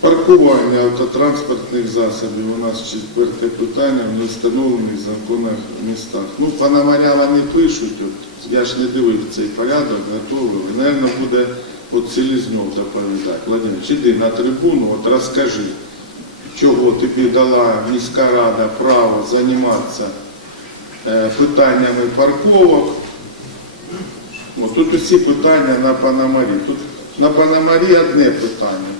Паркування автотранспортних засобів у нас четверте питання в невстановлених законах містах. Ну, Пономаря вони пишуть, от, я ж не дивив цей порядок, готовий. Наверно, буде от Селізнов доповідати. Владимир, іди на трибуну, от розкажи, чого тобі дала міська рада право займатися е, питаннями парковок. О, тут усі питання на Пономарі. Тут на Пономарі одне питання.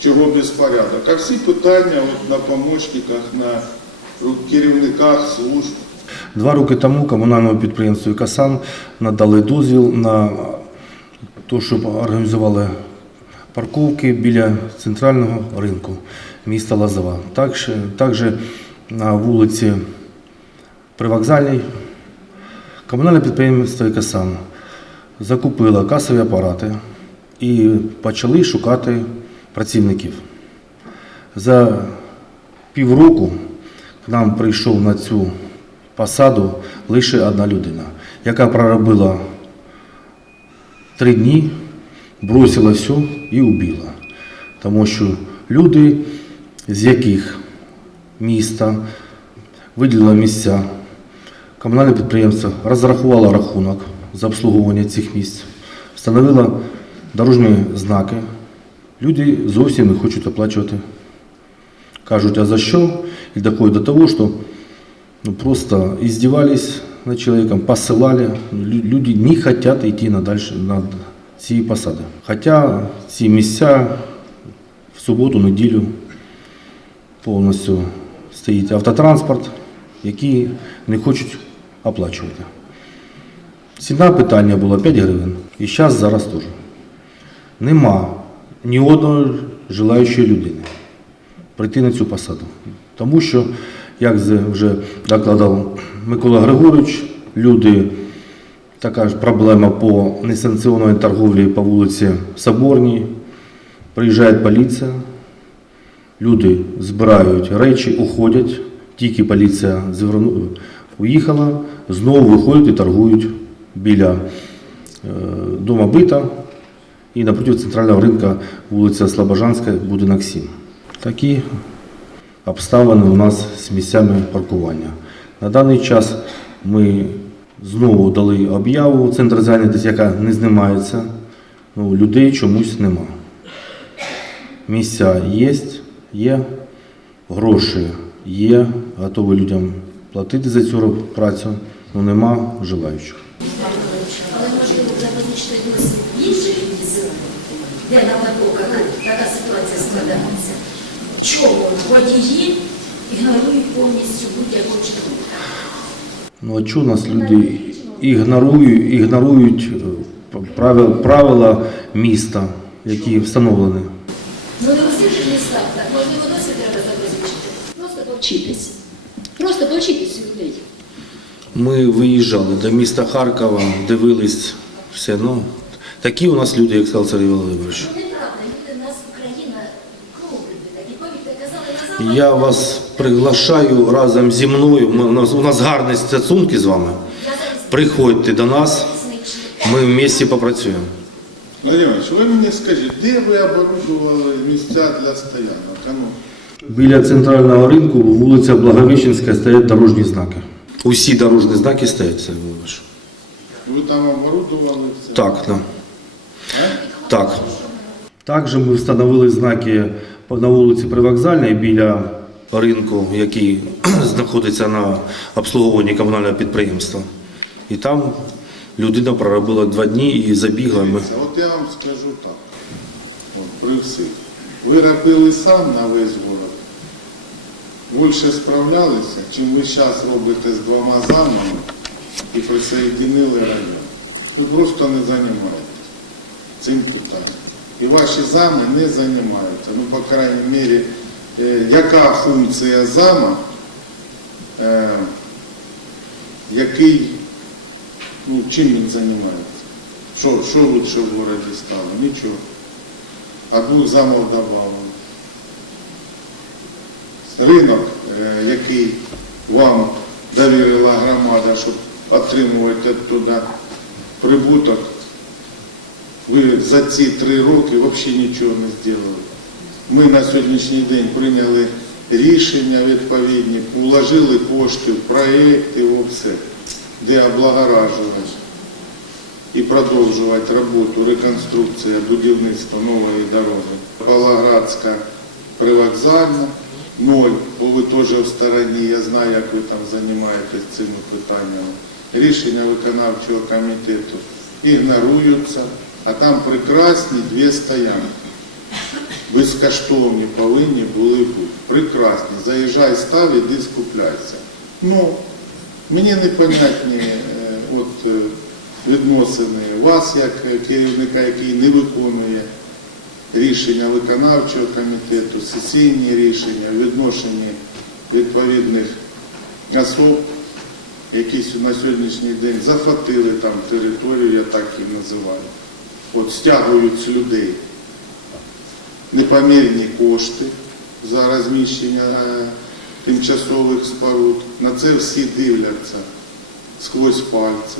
Чого безпорядок? А всі питання от на помощниках, на керівниках служб. Два роки тому комунальному підприємству «Касан» надали дозвіл на те, щоб організували парковки біля центрального ринку міста Лазова. Також, також на вулиці Привокзальній комунальне підприємство «Касан» закупило касові апарати і почали шукати працівників. За півроку к нам прийшов на цю посаду лише одна людина, яка проробила три дні, бросила все і убила. Тому що люди, з яких міста виділило місця, комунальне підприємство розрахувало рахунок за обслуговування цих місць, встановило дорожні знаки. Люди зовсім не хочуть оплачувати. Кажуть, а за що? І доходить до того, що ну, просто издевались над человеком, посылали. Лю- Люди не хотят идти на дальше на ці посади. Хоча ці місця в суботу, неділю повністю стоїть автотранспорт, який не хочуть оплачувати. Ціна питання була 5 гривень. І зараз зараз теж. Нема ні одної желаючої людини прийти на цю посаду. Тому що, як вже докладав Микола Григорович, люди, така ж проблема по несанкціонованій торговлі по вулиці Соборній, приїжджає поліція, люди збирають речі, уходять, тільки поліція уїхала, знову виходять і торгують біля е, дома бита і напроти центрального ринка вулиця Слобожанська, будинок 7. Такі обставини у нас з місцями паркування. На даний час ми знову дали об'яву центр зайнятості, яка не знімається. Ну, людей чомусь нема. Місця є, є, гроші є, готові людям платити за цю працю, але нема желаючих. Але можливо вже визначити досі інші рівні де на парковках така ситуація складається. Чому водії ігнорують повністю будь-яку штуку? Ну а чого нас люди ігнорують, ігнорують е, правила, правила міста, які встановлені? Ну не у всіх же містах, так можливо досі треба забезпечити. Просто повчитись. Просто повчитись людей. Ми виїжджали до міста Харкова, дивились все. Ну, такі у нас люди, як сказав Сергій Володимирович. Ну неправда, люди в нас Україна кровлюбі такі. Повірте, казали на Я вас приглашаю разом зі мною. Ми, у, нас, у нас гарні стосунки з вами. Приходьте до нас, ми в місті попрацюємо. Владимир, ви мені скажіть, де ви оборудували місця для стоянок? А ну, Біля центрального ринку, вулиця Благовіщенська, стоять дорожні знаки. Усі дорожні знаки стоять, Сергій Володимирович. ви там оборудували все? Так, да. А? так. Також ми встановили знаки на вулиці Привокзальній біля ринку, який знаходиться на обслуговуванні комунального підприємства. І там людина проробила два дні і забігла. От я вам скажу так, от, при всіх. Ви робили сам на весь город, більше справлялися, чим ви зараз робите з двома замами і присоєдинили район. Ви просто не займаєтесь цим питанням. І ваші зами не займаються. Ну, по крайній мірі, е, яка функція зама, е, який, ну, чим він займається? Що, що лучше в городі стало? Нічого. Двох замов додали. Ринок, е, який вам довірила громада, щоб отримувати туди прибуток, ви за ці три роки взагалі нічого не зробили. Ми на сьогоднішній день прийняли рішення відповідні, вложили кошти в проєкти, во все, де облагоражувати і продовжувати роботу, реконструкція, будівництво нової дороги. Павлоградська привокзальна, ноль, бо ви теж в стороні, я знаю, як ви там займаєтесь цими питаннями. Рішення виконавчого комітету ігноруються, а там прекрасні дві стоянки. Безкоштовні повинні були бути. Прекрасні. Заїжджай, став, іди скупляйся. Ну, мені непонятні е, от, е, відносини вас, як керівника, який не виконує рішення виконавчого комітету, сесійні рішення, в відношенні відповідних особ, які на сьогоднішній день захватили там територію, я так і називаю. От стягують з людей непомірні кошти за розміщення е, тимчасових споруд. На це всі дивляться сквозь пальці.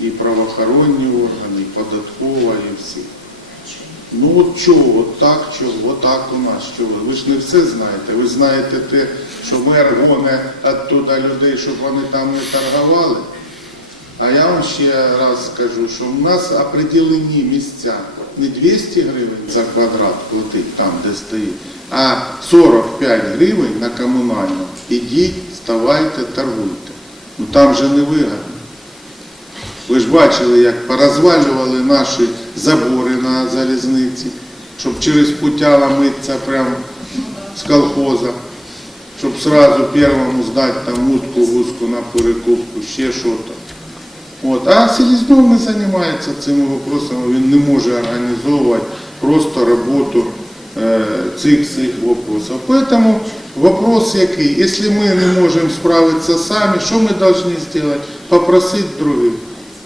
І правоохоронні органи, і податкова, і всі. Ну от чого, от так чого, от так у нас чого. Ви ж не все знаєте. Ви знаєте те, що мер гоне оттуда людей, щоб вони там не торгували. А я вам ще раз скажу, що в нас определені місця. Не 200 гривень за квадрат платить там, де стоїть, а 45 гривень на комунальну. Ідіть, ставайте, торгуйте. Ну там же не вигідно. Ви ж бачили, як порозвалювали наші забори на залізниці, щоб через путяла митися прямо з колхоза, щоб сразу первому здати там утку, гуску на перекупку, ще що-то. От. А Селезнов не займається цими вопросами, він не може організовувати просто роботу е, цих цих вопросов. Поэтому вопрос який, якщо ми не можемо справитися самі, що ми повинні зробити? Попросити других.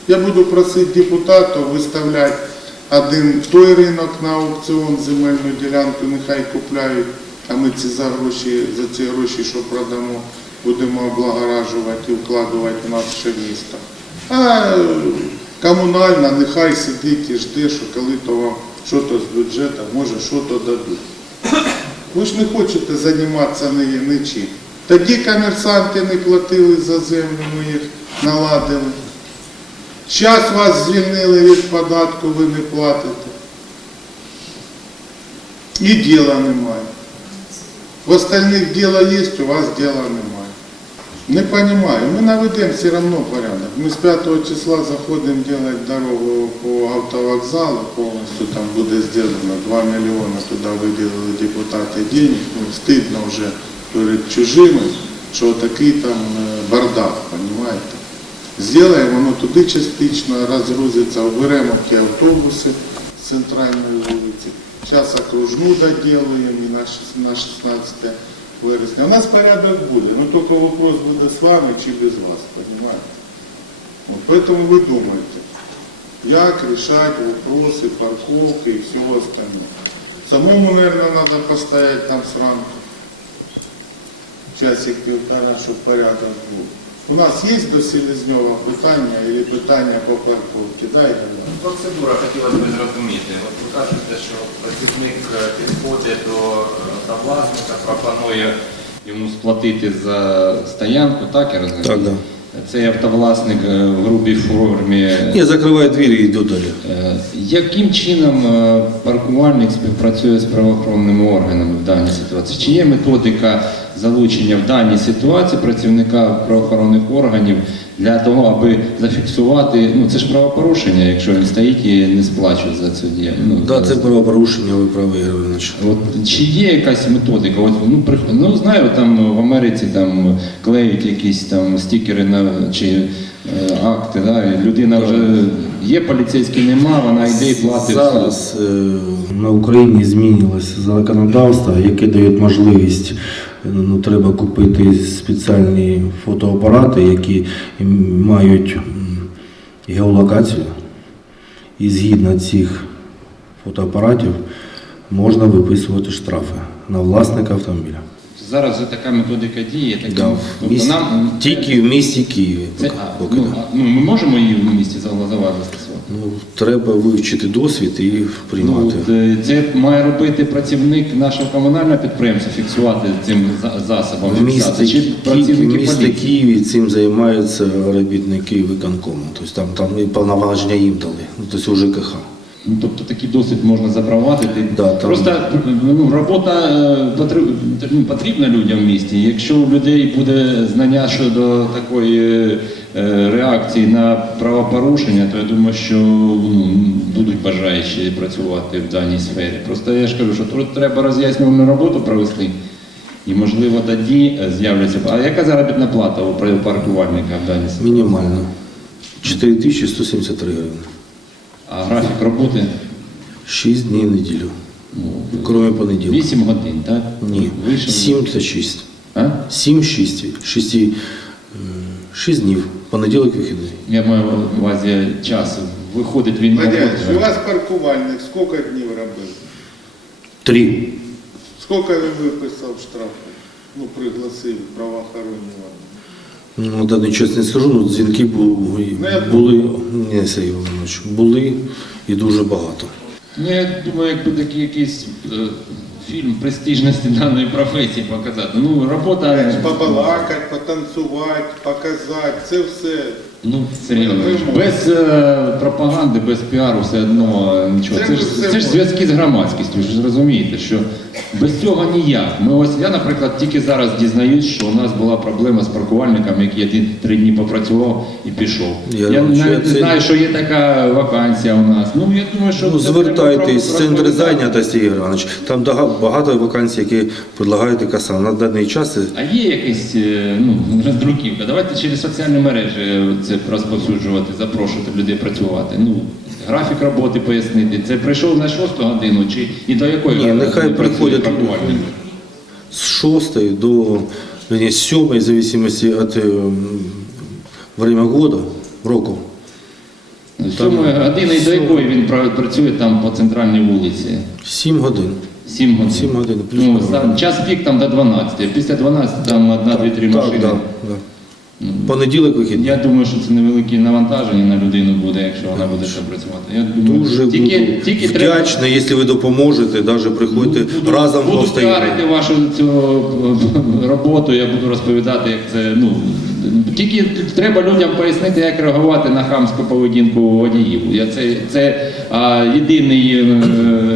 Я буду просити депутатів виставляти один в той ринок на аукціон земельну ділянку, нехай купляють, а ми ці за гроші, за ці гроші, що продамо, будемо облагоражувати і вкладувати в наше місто. А комунальна нехай сидить і жде, що коли то вам щось з бюджету, може щось дадуть. Ви ж не хочете займатися нічим. Тоді комерсанти не платили за землю, ми їх наладили. Зараз вас звільнили від податку, ви не платите. І діла немає. В остальних діло є, у вас діла немає. Не понимаю. Мы наведем все равно порядок. Мы с 5 числа заходим делать дорогу по автовокзалу, полностью там буде сделано 2 миллиона, туда выделили депутаты денег. Ну, стыдно уже перед чужими, що такий там е, бардак, понимаете? Сделаємо, воно туди частично розгрузиться, оберемо ті автобуси з центральної вулиці. Зараз окружну доділуємо і на шіс- на 16 вересня. У нас порядок буде, но тільки вопрос буде з вами чи без вас, понимаете? Вот поэтому вы думаете, як решать вопросы парковки и всего остального. Самому, наверное, надо постоять там сранку. Часик півтора, щоб порядок був. У нас є до Селезньова питання і питання по парковці? Дай Іван. Процедура хотілося б зрозуміти. От ви кажете, що працівник е, підходить до е, власника, пропонує йому сплатити за стоянку, так я розумію? Так, да. Цей автовласник е, в грубій формі. Ні, закриває двері і йду далі. Е, Яким чином е, паркувальник співпрацює з правоохоронними органами в даній ситуації? Чи є методика залучення в даній ситуації працівника правоохоронних органів для того, аби зафіксувати, ну це ж правопорушення, якщо він стоїть і не сплачує за цю дію. Ну, Да, це правопорушення, ви праві, Ігор От чи є якась методика? От ну прих- ну знаю, там в Америці там клеють якісь там стікери на чи е, акти, да, людина вже є поліцейський, нема, вона йде і платить. Зараз е, на Україні змінилось законодавство, яке дає можливість, ну, треба купити спеціальні фотоапарати, які мають геолокацію. І згідно цих фотоапаратів можна виписувати штрафи на власника автомобіля. Зараз така методика діє. Така, Да, тобто місті, нам тільки в місті Києві. це, поки- а, поки ну, да. а, ну, ми можемо її в місті застосувати? Ну, треба вивчити досвід і приймати. Ну, е, це має робити працівник нашого комунального підприємства, фіксувати цим за- засобом місті, чи Ки- працівники місті. Києві цим займаються робітники виконкому. Тобто там, там і повноваження їм дали. Ну, тобто ЖКХ. Ну, тобто такий досвід можна запровадити. Да, там- Просто ну, робота е, ну, потрібна людям в місті. Якщо у людей буде знання щодо такої е, реакції на правопорушення, то я думаю, що ну, будуть бажаючі працювати в даній сфері. Просто я ж кажу, що тут треба роз'яснювальну роботу провести. І, можливо, тоді е, з'являться. А яка заробітна плата у паркувальника в даній сфері? Мінімально. 4173 гривні. А графік роботи? 6 днів в неділю. Ну, Крім понеділка. 8 годин, так? Ні. Вийшов? 7 та 6. А? 7 6. 6, 6 днів. Понеділок вихідний. Я маю на увазі час. Виходить він Владимирович, у вас паркувальник скільки днів робив? 3. Скільки він виписав штрафу? Ну, пригласив правоохоронні органи. Ну, на даний час не скажу, але дзвінки були, Ну, були, ні, Сергій Іванович, були і дуже багато. Ну, я думаю, якби такий якийсь е, фільм престижності даної професії показати. Ну, робота. Побалакати, потанцювати, показати, це все. Ну, Сергій Іванович, без е, пропаганди, без піару все одно е, нічого. Це Це, ж, все це ж зв'язки з громадськістю, ви ж розумієте, що без цього ніяк. Ми ось я, наприклад, тільки зараз дізнаюсь, що у нас була проблема з паркувальником, який один три дні попрацював і пішов. Я Я, думаю, навіть не це- знаю, що є така вакансія у нас. Ну я думаю, що Ну, це треба звертайтесь про- центр розповідати. зайнятості, Ігор Іванович. Там дага- багато вакансій, які предлагають КАСА. На даний час А є якась е, ну, роздруківка? Давайте через соціальні мережі е, це розповсюджувати, запрошувати людей працювати. Ну, графік роботи пояснити. Це прийшов на 6 годину чи і до якої Ні, нехай приходять з 6 до з 7, в зависимости від е, время года, року. З 7 години і до якої він працює там по центральній вулиці? 7 годин. 7 годин. 7 годин, плюс Ну, час пік там до 12, після 12 там одна, дві, три Так, машини. да, да. Понеділок вихідний. Я думаю, що це невелике навантаження на людину буде, якщо вона буде ще працювати. Я думаю, Дуже тільки, буду тільки треба якщо ви допоможете, навіть приходьте буду, разом буду постоїмо. піарити вашу цю е, роботу, я буду розповідати, як це. Ну тільки треба людям пояснити, як реагувати на хамську поведінку водіїв. Я це, це а, єдиний е,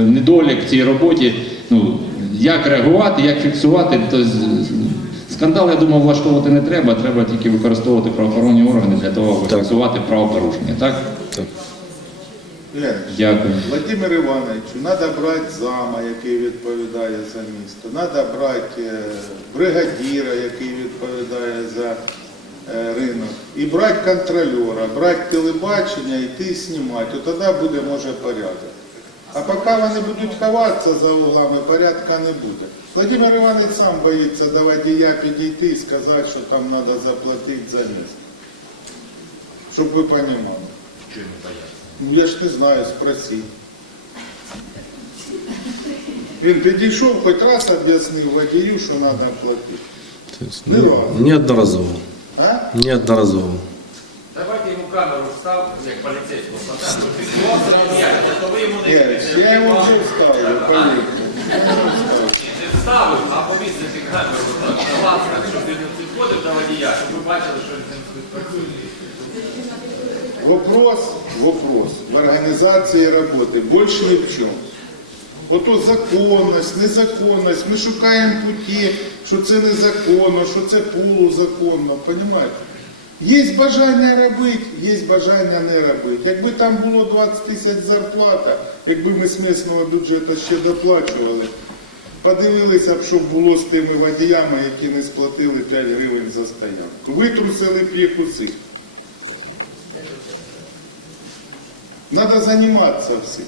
недолік в цій роботі. Ну як реагувати, як фіксувати, то Скандал, я думаю, влаштовувати не треба, треба тільки використовувати правоохоронні органи для того, аби фіксувати правопорушення. Так? Так. Леонід, Дякую. Владимир Івановичу, треба брати зама, який відповідає за місто, треба брати е, бригадіра, який відповідає за е, ринок, і брати контрольора, брати телебачення, йти знімати. Тоді буде, може, порядок. А поки вони будуть ховатися за углами, порядка не буде. Владимир Іванович сам боїться до водія підійти і сказати, що там треба заплатити за місто. Щоб ви розуміли. Ну я ж не знаю, спроси. Він підійшов, хоч раз об'яснив водію, що треба платити. Не Ну. Неодноразово. А? Неодноразово. Давайте йому камеру встав, як поліцейського а то ви йому не я його вже вставлю, не вставив, а повісити камеру так, на вас, щоб він підходив до водія, щоб ви бачили, що він ним. Вопрос, вопрос в організації роботи більше ні в чому. Ото законність, незаконність, ми шукаємо путі, що це незаконно, що це полузаконно, розумієте? Є бажання робити, є бажання не робити. Якби там було 20 тисяч зарплата, якби ми з місцевого бюджету ще доплачували, подивилися б, що було з тими водіями, які не сплатили 5 гривень за стоянку. Витрусили б їх усіх. Надо займатися всім.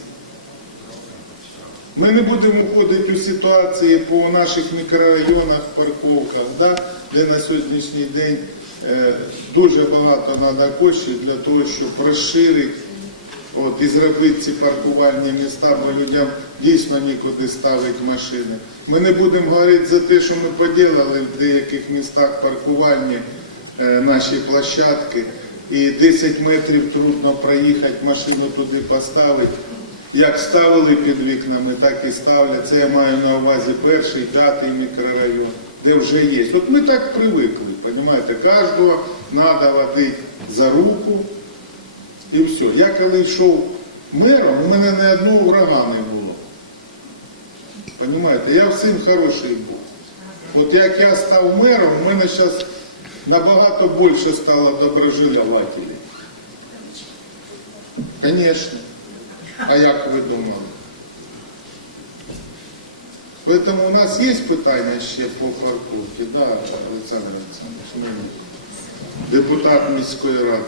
Ми не будемо входити у ситуації по наших мікрорайонах, парковках, да, де на сьогоднішній день дуже багато треба коштів для того, щоб розширити от, і зробити ці паркувальні міста, бо людям дійсно нікуди ставити машини. Ми не будемо говорити за те, що ми поділили в деяких містах паркувальні е, наші площадки і 10 метрів трудно проїхати, машину туди поставити. Як ставили під вікнами, так і ставлять. Це я маю на увазі перший, п'ятий мікрорайон, де вже є. От ми так привикли, розумієте, кожного треба водити за руку і все. Я коли йшов мером, у мене ні одного врага не було. Понимаєте, я всім хороший був. От як я став мером, у мене зараз набагато більше стало доброжелателів. Звісно. А як ви думали? Поэтому у нас є питання ще по парковці, да, Олександр Олександрович? Ну, Депутат міської ради.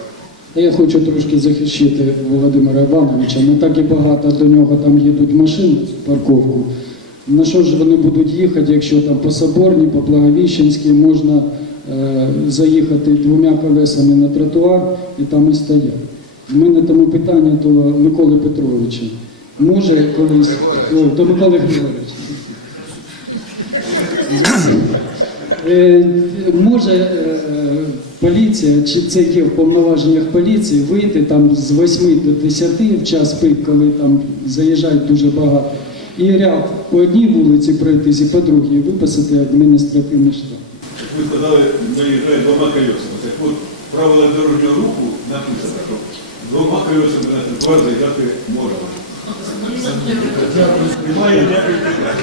Я хочу трошки захищити Володимира Івановича. Не так і багато до нього там їдуть машин в парковку. На що ж вони будуть їхати, якщо там по Соборній, по Благовіщенській можна е, заїхати двома колесами на тротуар і там і стоять. У мене тому питання до Миколи Петровича. Може колись до Миколи Григоровича. Е, Може е, поліція, чи це є в повноваженнях поліції, вийти там з 8 до 10 в час пик, коли там заїжджають дуже багато, і ряд по одній вулиці пройтись і по другій виписати адміністративний штраф. Ви сказали, заїжджає двома колесами. Так от, правила дорожнього руху написано, що двома колесами на тротуар заїжджати можна. Немає ніяких питань.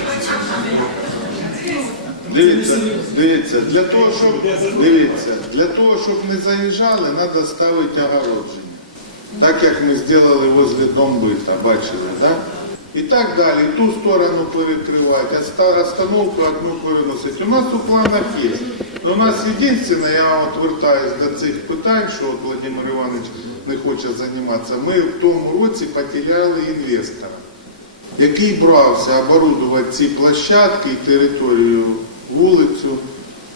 Дивіться, дивіться, для того, щоб дивіться, для того, щоб не заїжджали, треба ставити огородження. Так як ми зробили возле Домбита, бачили, да? І так далі, ту сторону перекривати, а ста- остановку одну переносити. У нас у планах є. Но у нас єдине, я отвертаюсь до цих питань, що от Владимир Іванович не хоче займатися. Ми в тому році потеряли інвестора який брався оборудувати ці площадки і територію вулицю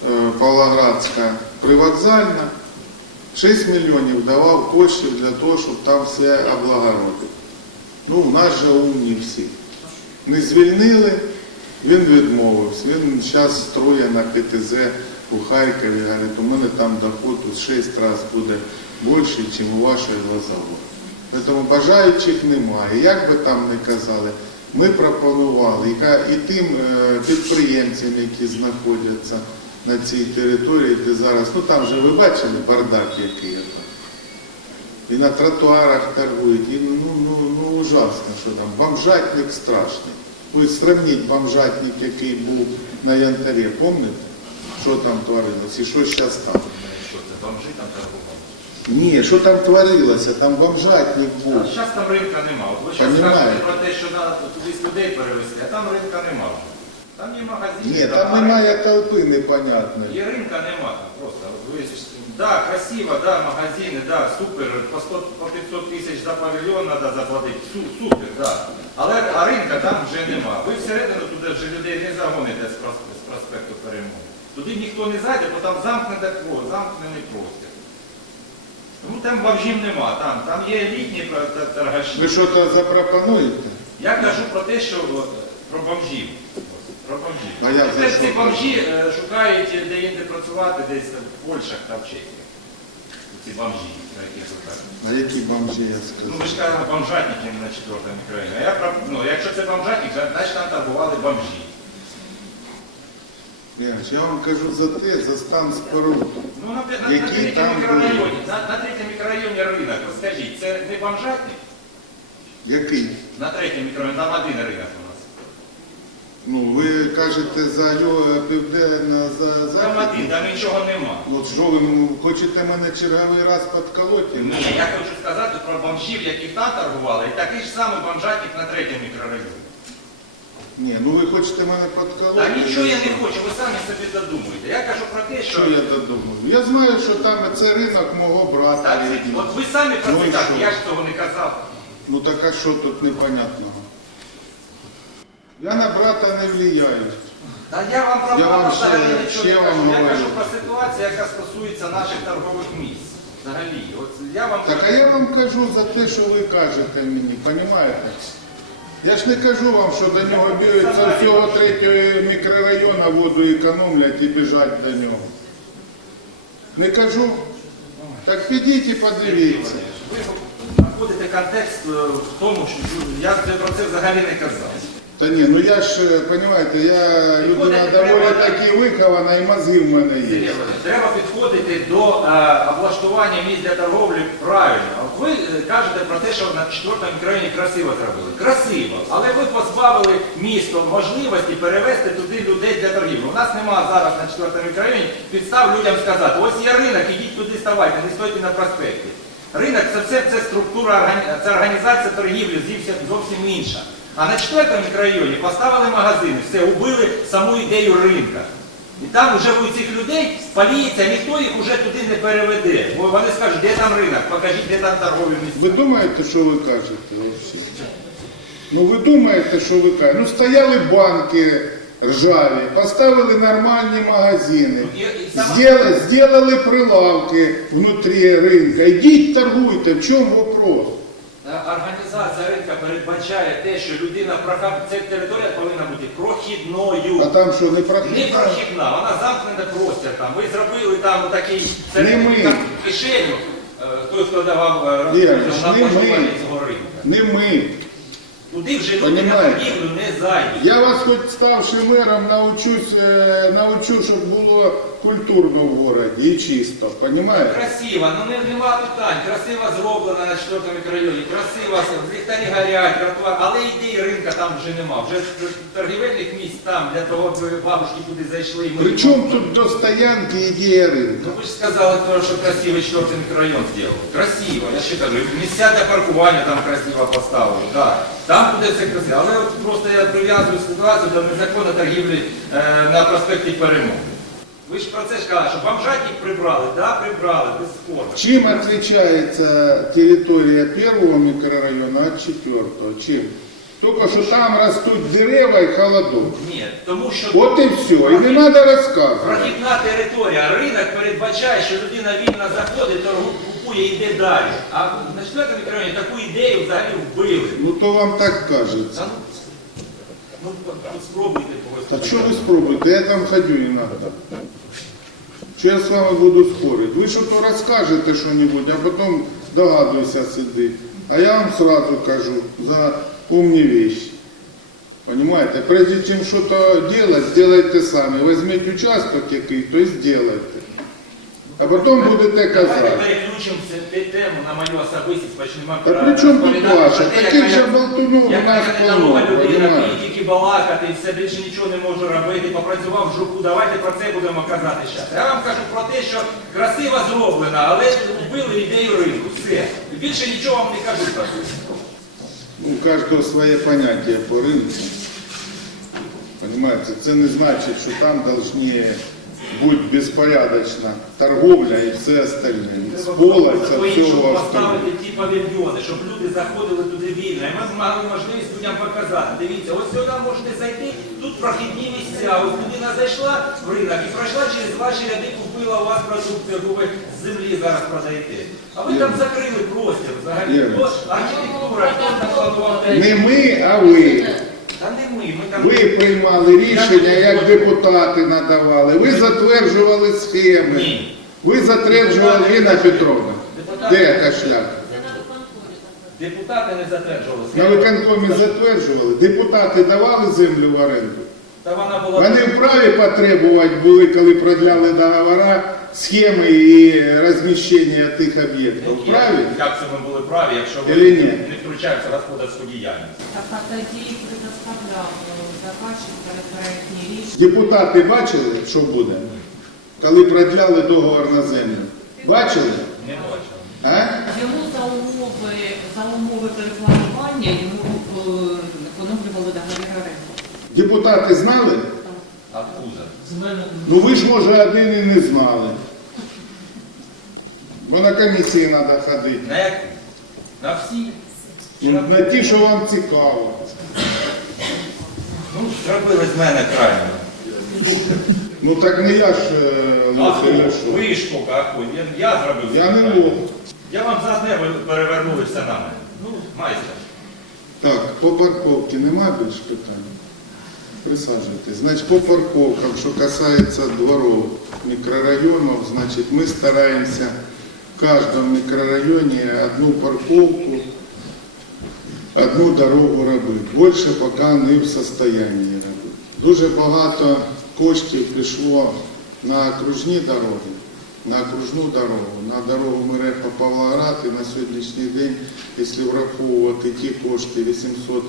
е, Павлоградська привокзальна, 6 мільйонів давав коштів для того, щоб там все облагородити. Ну, у нас же умні всі. Не звільнили, він відмовився. Він зараз строє на ПТЗ у Харкові, говорить, у мене там доход у 6 разів буде більший, ніж у вашої Лозової. Тому бажаючих немає. Як би там не казали, ми пропонували і тим е, підприємцям, які знаходяться на цій території, де зараз, ну там же ви бачили бардак, який є. І на тротуарах торгують, і ну, ну, ну ужасно, що там, бомжатник страшний. Ви сравніть бомжатник, який був на Янтарі, пам'ятаєте, що там творилось і що зараз там? Що це, бомжи там торгували? Ні, що там творилося, там бомжатник був. Зараз там ринка нема. Ви зараз кажете про те, що треба туди людей перевезти, а там ринка нема. Там є магазини. Ні, там немає толпи непонятної. Є ринка нема там просто. Ви Да, красиво, да, магазини, да, супер, по, 100, по 500 тисяч за павільйон треба заплатити, Су- супер, да. Але а ринка там вже нема. Ви всередину туди вже людей не загоните з, проспекту Перемоги. Туди ніхто не зайде, бо там замкнене замкнений простір. Тому там бомжів нема, там, там є літні торгаші. Ви що то запропонуєте? Я кажу про те, що про бомжів. Про бомжів. А Тепер ці бомжі е, шукають де інде працювати десь в Польщах та в Чехії. Ці бомжі, про яких ви кажете. На які бомжі я Ну скажу? ви ж кажете бомжатники на четвертому мікрорайоні. А я про, ну, якщо це бомжатник, значить там торгували бомжі. Я вам кажу за те, за стан споруд. Ну на, на, на третьому мікрорайоні, на, на третьому мікрорайоні ринок, от скажіть, це не бомжатник? Який? На третьому мікрорайоні, там один ринок у нас. Ну, ви кажете за його південно, за Там захід. один, там нічого нема. Ну, що ви ну, хочете мене черговий раз подколоти? Ні, я хочу сказати про бомжів, які там торгували, і такий ж самий бомжатник на третьому мікрорайоні. Ні, ну ви хочете мене подколоти? Та нічого я не хочу, ви самі собі додумуєте. Я кажу про те, що... Що я додумав? Я знаю, що там це ринок мого брата. це- рідного. от ви самі про Ну це і кажете, що? я ж цього не казав. Ну так а що тут непонятного? Я на брата не влияю. Та я вам про Я вам ще- взагалі нічого ще не кажу. вам Я говорю. кажу про ситуацію, яка стосується наших торгових місць. Взагалі. От я вам Так а я вам кажу за те, що ви кажете мені, розумієте? Я ж не кажу вам, що до нього бігають всього третього мікрорайону воду економлять і біжать до нього. Не кажу. Так підіть і подивіться. Ви знаходите контекст е, в тому, що я про це взагалі не казав. Та ні, ну я ж, е, понімаєте, я людина доволі таки вихована і мозги в мене є. Треба підходити до е, облаштування місць для торговлі правильно. Ви е, кажете про те, що на 4 мікрорайоні красиво зробили. Красиво, але ви позбавили місто можливості перевести туди людей для торгівлі. У нас немає зараз на 4 мікрорайоні підстав людям сказати, ось є ринок, ідіть туди ставайте, не стойте на проспекті. Ринок це все це структура, це організація торгівлі зовсім інша. А на 4 мікрорайоні поставили магазини, все, убили саму ідею ринка. І там вже у цих людей поліція, ніхто їх вже туди не переведе. Бо вони скажуть, де там ринок, покажіть, де там торгові місця. Ви думаєте, що ви кажете? Ну ви думаєте, що ви кажете? Ну стояли банки ржаві, поставили нормальні магазини, І- і сама- сделали, сделали прилавки внутрі ринка. Йдіть торгуйте, в чому вопрос? Передбачає те, що людина прохав, ця територія повинна бути прохідною. А там що, не прохідна? Не прохідна, вона замкнена простір. Там. Ви зробили там такий Не ми. кишеню, е, той, хто давав е, розпорядження на не ми. влаштування цього ринку. Не ми. Туди вже люди на Понімаєте? торгівлю не зайдуть. Я вас хоч ставши мером научусь, е, научу, щоб було культурно в городі і чисто, понімаєте? Красиво, ну не, нема питань. Красиво зроблено на 4 мікрорайоні, красиво, ліхтарі горять, тротуар, але ідеї ринка там вже нема. Вже торгівельних місць там для того, щоб бабушки туди зайшли. ми При чому тут до стоянки ідея ринку? Ну ви ж сказали, що красивий 4 мікрорайон зробили. Красиво, я ще кажу, місця для паркування там красиво поставили. Так. Там буде все красиво. Але от просто я прив'язую ситуацію до незаконної торгівлі е, на проспекті Перемоги. Ви ж про це ж кажете, що бомжатник прибрали, так, прибрали, без безспорно. Чем отличается территория первого микрорайона от четвертого? Чем? Только что там растут дерева и холодок. Ні, тому що Вот и все. И не надо рассказывать. прохідна територія, ринок передбачає, що людина вільно заходить, торгу, купує і йде далі. А на 4 мікрорайоні таку ідею взагалі вбили. Ну то вам так кажется. Та ну, ну, от спробуйте когось. А что вы спробуете? Я там ходю иногда. Что я с вами буду спорить? Вы что-то расскажете что-нибудь, а потом догадывайся сидеть. А я вам сразу кажу за умные вещи. Понимаете? Прежде чем что-то делать, сделайте сами. Возьмите участок який, то и сделайте. А потом будете Давайте казати. переключимо тему на мою особистість, почнемо Та при чому тут розповідати ваша? про те, Таких яка же я- болтунов у яка нас я полно, нова людина, тільки балакати, все більше нічого не можу робити, попрацював в жуку, давайте про це будемо казати зараз. Я вам кажу про те, що красиво зроблено, але вбили ідею ринку. Все. І більше нічого вам не кажу про це. У каждого своє поняття по ринку. Понимаете, це не значить, що там должні бути безпорядочна торговля і все остальне. З пола і це всього остального. поставити ті павільйони, щоб люди заходили туди вільно. І ми мали можливість людям показати. Дивіться, ось сюди можете зайти, тут прохідні місця. Ось людина зайшла в ринок і пройшла через ваші ряди, купила у вас продукти, яку ви з землі зараз продаєте. А ви там закрили простір взагалі. Ігор. Хто архітектура, хто Не ми, а ви. Та не ми, ми там. Ви приймали рішення, як депутати надавали. Ви затверджували схеми. Ви затверджували Ліна Петровна. Де кашляк? Депутати не затверджували. На виконкомі затверджували. Депутати давали землю в оренду. Та вона була. Вони вправі потребувати були, коли продляли договори, схеми і розміщення тих об'єктів. Вправі? Як це ми були праві, якщо ви Или ні? не втручаємося в господарську діяльність? Так, а тоді проектні рішення. Депутати бачили, що буде, коли продляли договор на землю? Бачили? Не бачив. А? Йому за умови, за умови перепланування йому е, поновлювали договір оренди. Депутати знали? Откуда? Ну ви ж, може, один і не знали. Бо на комісії треба ходити. На яку? На всі. На ті, що вам цікаво. Ну, зробили з мене крайнього. Ну так не я ж? Ляшов. Ви ж поки, а? Я, зробив. Я не лох. Я вам за небо перевернули все на мене. Ну, майстер. Так, по парковці нема більш питань? Присаджуйтесь. Значить, по парковкам, що касається дворов мікрорайонів, значить, ми стараємося в каждом микрорайоне одну парковку, одну дорогу робити. Більше поки не в состоянии робити. Дуже багато коштів пішло на окружні дороги, на окружну дорогу, на дорогу Мирефа Павлоград і на сьогоднішній день, якщо враховувати ті кошти 800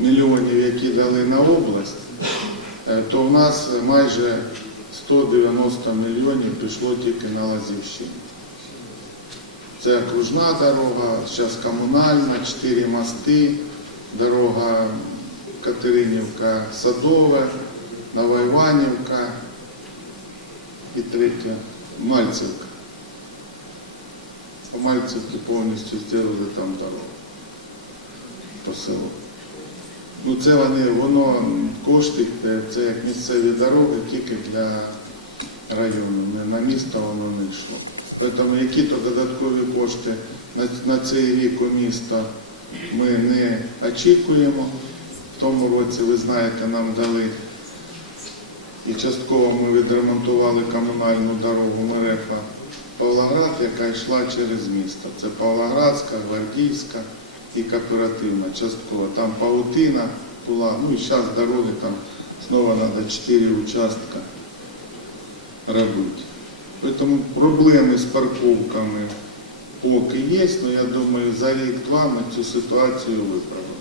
мільйонів, які дали на область, е, то в нас майже 190 мільйонів пішло тільки на Лазівщину. Це окружна дорога, зараз комунальна, 4 мости, дорога Катеринівка, Садове, Новоіванівка і третя Мальцівка. По Мальцівці повністю зробили там дорогу по селу. Ну це вони, воно кошти, це як місцеві дороги тільки для району. На місто воно не йшло. Тому які-то додаткові кошти на, цей рік у місто ми не очікуємо. В тому році, ви знаєте, нам дали і частково ми відремонтували комунальну дорогу Мерефа Павлоград, яка йшла через місто. Це Павлоградська, Гвардійська і кооперативна частково. Там паутина була, ну і зараз дороги там знову треба 4 участка робити. Тому проблеми з парковками поки є, але я думаю, за рік-два ми цю ситуацію виправимо.